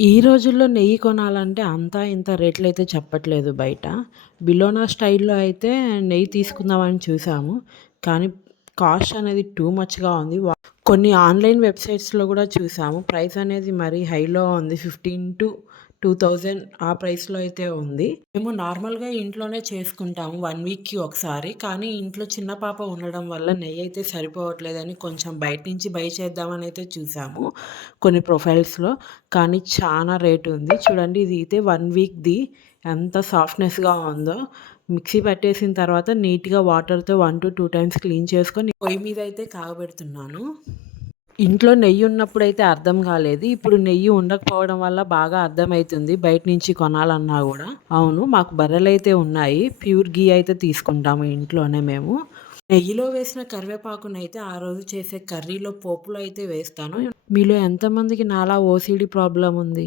ఈ రోజుల్లో నెయ్యి కొనాలంటే అంతా ఇంత రేట్లయితే చెప్పట్లేదు బయట. బిలోనా స్టైల్‌లో అయితే నెయ్యి తీసుకుందామని చూసాము. కానీ కాస్ట్ అనేది టూ మచ్‌గా ఉంది. కొన్ని ఆన్‌లైన్ వెబ్‌సైట్స్‌లో గూడా చూసాము. ప్రైస్ అనేది మరీ హైలో ఉంది. 15,000-2,000 ఆ ప్రైస్‌లో అయితే ఉంది. మేము నార్మల్‌గా ఇంట్లోనే చేసుకుంటాము 1 వీక్‌కి ఒకసారి. కానీ ఇంట్లో చిన్న పాప ఉండడం వల్ల నెయ్యయితే సరిపోవట్లేదని కొంచెం బయట నుంచి బై చేద్దామని అయితే చూసాము. కొన్ని ప్రొఫైల్స్‌లో. కానీ చానా రేట్ ఉంది. చూడండి ఇది అయితే 1 వీక్‌ది ఎంత సాఫ్ట్‌నెస్‌గా ఉందో. మిక్సీ పట్టేసిన తర్వాత నీట్‌గా వాటర్‌తో 1-2 టైమ్స్ క్లీన్ చేసుకొని పొయ్యి మీద అయితే కాగబెడుతున్నాను. ఇంట్లో నెయ్యి ఉన్నప్పుడైతే అర్థం కాలేదు. ఇప్పుడు నెయ్యి ఉండకపోవడం వల్ల బాగా అర్థమైతుంది. బయట నుంచి కొనాలన్నా గూడా. అవును. మాకు బర్రెలైతే ఉన్నాయి. ప్యూర్ ఘీ అయితే తీసుకుంటాము ఇంట్లోనే మేము. నెయ్యిలో వేసిన కరివేపాకునైతే ఆ రోజు చేసే కర్రీలో పోపులో అయితే వేస్తాను. మీలో ఎంతమందికి నాలా ఓసీడీ ప్రాబ్లమ్ ఉంది?